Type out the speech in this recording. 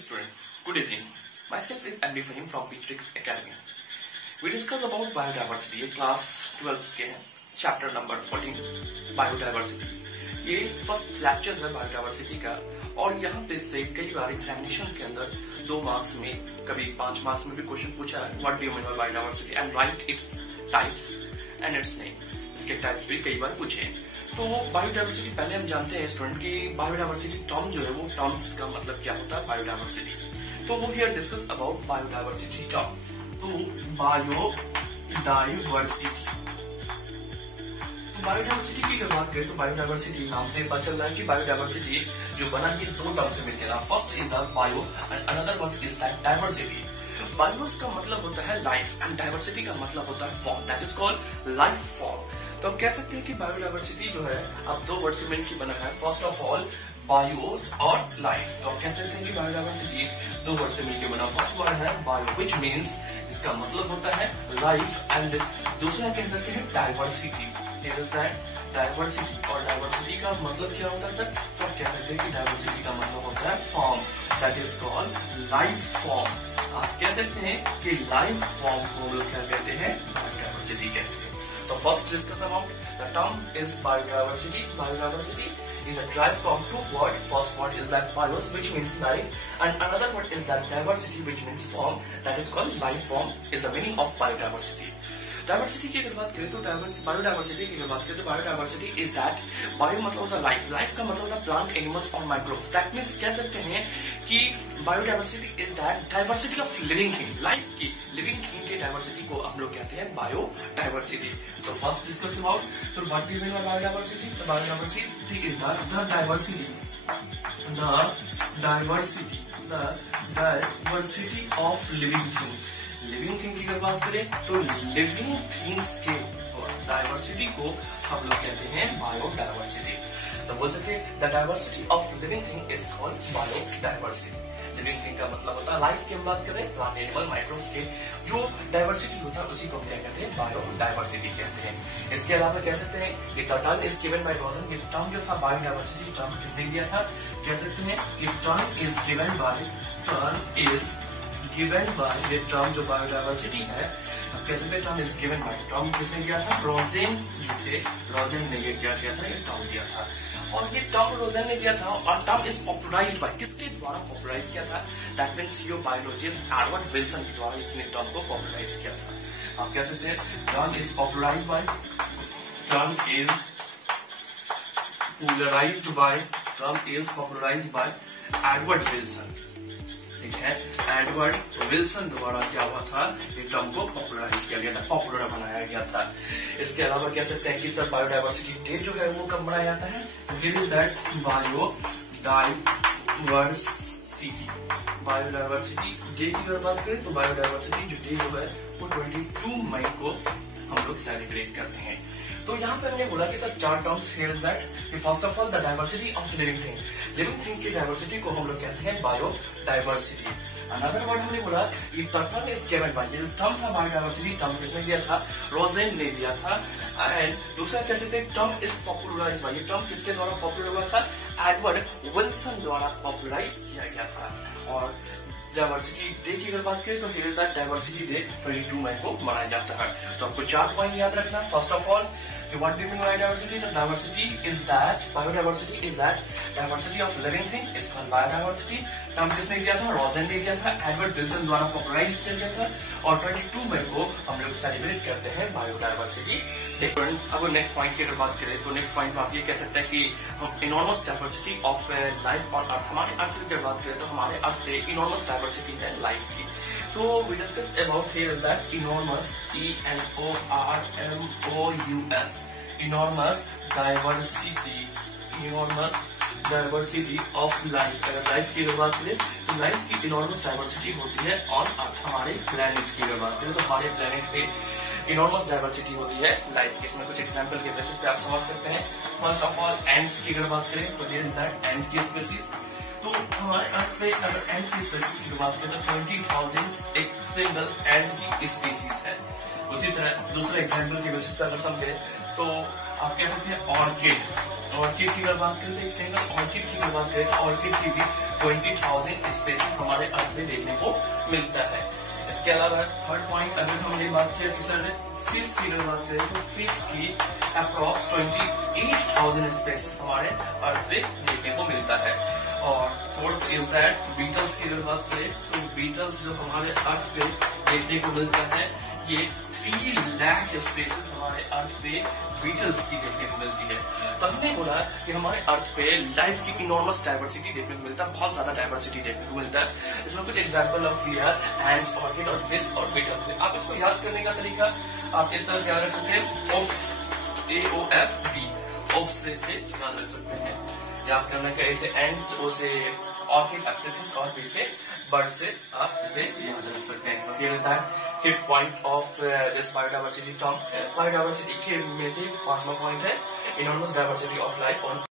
student, good evening. Myself is MD Fahim from Beatrix Academy. We discuss about biodiversity. ये class 12 के हैं, chapter number 14 biodiversity. ये first lecture है biodiversity का और यहाँ पे से कई बार एग्जामिनेशन के अंदर 2 मार्क्स में, कभी 5 मार्क्स में भी क्वेश्चन पूछा है. What do you mean by biodiversity and right its types and it's name. इसके टाइप्स भी कई बार पूछे. तो बायोडाइवर्सिटी पहले हम जानते हैं स्टूडेंट की बायोडाइवर्सिटी टर्म जो है वो टर्म्स का मतलब क्या होता है बायोडाइवर्सिटी. तो वो here discuss about biodiversity term. तो बायोडाइवर्सिटी की अगर बात करें तो बायोडाइवर्सिटी नाम से पता चल रहा है कि बायोडाइवर्सिटी जो बना है 2 टर्म से मिलकर. First is the bio and another one is that diversity. BIOS का मतलब होता है लाइफ एंड डाइवर्सिटी का मतलब होता है form. That is called life form. तो हम कह सकते हैं कि बायोडाइवर्सिटी जो है अब 2 वर्ड से मिलकर बना है. फर्स्ट ऑफ ऑल बायोस और लाइफ. तो हम कह सकते हैं कि बायोडाइवर्सिटी 2 वर्ड से मिलकर बना. फर्स्ट वर्ड है बायो विच मीन्स इसका मतलब होता है लाइफ एंड दूसरा कह सकते हैं डाइवर्सिटी. डाइवर्सिटी और डाइवर्सिटी का मतलब क्या होता है सर? तो आप कह सकते हैं कि डाइवर्सिटी का मतलब होता है form. That is called life form. आप कह सकते हैं कि लाइफ फॉर्म को हम लोग क्या कहते हैं? बायोडाइवर्सिटी कहते हैं. तो first discuss about the term is biodiversity. Biodiversity is derived from 2 words. First word is that bios, which means life, and another word is that diversity, which means form. That is called life form. Is the meaning of biodiversity. Diversity की अगर बात करें तो biodiversity की अगर बात करें तो बायोडाइवर्सिटी इज दैट बायो मतलब होता है लाइफ. लाइफ का मतलब होता है प्लांट, एनिमल्स और माइक्रोब्स. दैट मीन्स कह सकते हैं कि biodiversity is that diversity of living thing. Life की लिविंग थिंग के डाइवर्सिटी को हम लोग कहते हैं बायोडाइवर्सिटी. तो फर्स्ट डिस्कस अबाउट तो what do you mean by biodiversity. The biodiversity is the diversity of living things. Living thing की अगर बात करें तो लिविंग थिंग्स के डाइवर्सिटी को हम लोग कहते हैं बायोडाइवर्सिटी. तो बोल सकते हैं the diversity of living thing is called biodiversity. Living thing का मतलब होता है लाइफ की हम बात करें प्लांट, एनिमल, माइक्रोब्स के जो डाइवर्सिटी होता है उसी को क्या कहते हैं? बायोडाइवर्सिटी कहते हैं. इसके अलावा कह सकते हैं कि the term is given by रॉजन. ये टर्म जो था बायोडाइवर्सिटी टर्म किसने दिया था? कह सकते हैं कि टर्म इज गिवन बाय ये टर्म जो बायोडाइवर्सिटी है कह सकते हैं term is given bye. Term किसने दिया था? रोजेन जो थे, रोजेन ने ये क्या किया था? ये टर्म दिया था. और ये टर्म रोजेन ने दिया था और टर्म इज पॉपुलराइज्ड बाय किसके द्वारा पॉपुलराइज किया था? That means yo biologist Edward Wilson के द्वारा इसने टर्म को पॉपुलराइज किया था. आप कह सकते हैं term is popularised bye Edward Wilson. ठीक है, एडवर्ड विल्सन द्वारा क्या हुआ था? ये टर्म को पॉपुलराइज किया गया था, पॉपुलर बनाया गया था. इसके अलावा कह सकते हैं कि सर बायोडाइवर्सिटी डे जो है वो कब मनाया जाता है? It is that biodiversity day की अगर बात करें तो बायोडाइवर्सिटी जो डे जो है वो 22 मई को हम लोग सेलिब्रेट करते हैं. तो यहाँ पे हमने बोला कि sir 4 terms here is that first of all the diversity of living thing. Living thing की डाइवर्सिटी को हम लोग कहते हैं बायोडाइवर्सिटी. अनदर वर्ड हमने बोला ये टर्म इज गिवन बाय. ये टर्म था बायोडाइवर्सिटी टर्म किसने दिया था? रोजेन ने दिया था. एंड दूसरा कह सकते हैं टर्म इज पॉपुलराइज्ड बाय. ये टर्म किसके द्वारा पॉपुलर हुआ था? एडवर्ड विल्सन द्वारा पॉपुलराइज किया गया था. और डाइवर्सिटी डे की अगर बात करें तो here is that diversity day 22 मई को मनाया जाता है. तो आपको 4 पॉइंट याद रखना. First of all what do you mean by diversity? The biodiversity is that diversity of living thing is called biodiversity. Term किसने दिया था? रोजेन ने दिया था, एडवर्ड विल्सन द्वारा पॉपुलराइज किया गया था और 22 मई को हम लोग सेलिब्रेट करते हैं बायोडाइवर्सिटी डे. अब नेक्स्ट पॉइंट की अगर बात करें तो नेक्स्ट पॉइंट में आप ये कह सकते हैं कि हम enormous diversity of life on earth. हमारे अर्थ की अगर बात करें तो हमारे अर्थ पे इनॉर्मस डाइवर्सिटी है लाइफ की. तो we discuss about here is that enormous ENORMOUS enormous diversity of life. अगर लाइफ की अगर बात करें तो लाइफ की इनॉर्मस डाइवर्सिटी होती है ऑन अर्थ. हमारे प्लेनेट की अगर बात करें तो हमारे प्लेनेट पे इनॉर्मस डाइवर्सिटी होती है लाइफ की. इसमें कुछ एग्जांपल के बेसिस पे आप समझ सकते हैं. फर्स्ट ऑफ ऑल एंड्स की अगर बात करें तो देयर इज दैट एंड की स्पीसीज. तो हमारे अर्थ पे अगर एंड की स्पीसीज की बात करें तो 20,000 एक सिंगल एंड की स्पीसीज है. उसी तरह दूसरे एग्जांपल के बेसिस पे अगर समझे तो आप कह सकते हैं ऑर्किड. ऑर्किड की अगर बात करें तो एक सिंगल ऑर्किड की अगर बात करें ऑर्किड की भी 20,000 स्पेसीज हमारे अर्थ में देखने को मिलता है। इसके अलावा थर्ड पॉइंट अगर हमने बात किया कि सर फिश की अगर बात करें तो फिश की अप्रॉक्स 28,000 स्पेसीज हमारे अर्थ पे देखने को मिलता है। और फोर्थ इज दैट बीटल्स की अगर बात करें तो बीटल्स जो हमारे अर्थ पे देखने को मिलता है ये 3 लाख स्पेसीज हमारे अर्थ पे बीटल्स की देखने को मिलती है। तो हमने बोला कि हमारे अर्थ पे लाइफ की इनॉर्मस डाइवर्सिटी देखने को मिलता है, बहुत ज्यादा डाइवर्सिटी देखने को मिलता है। इसमें कुछ example of fear, ends, orchid और फिश और बीटल्स है। आप इसको याद करने का तरीका आप इस तरह से याद रख सकते हैं, ऑफ AOFB, ऑफ से याद रख सकते हैं। याद करने का ऐसे एंड, ओ से ऑर्किड, एफ से फिश और बी से बर्ड से आप इसे याद रख सकते हैं। तो here is that fifth point of this biodiversity term. Biodiversity के में से 5वां पॉइंट है enormous diversity of life on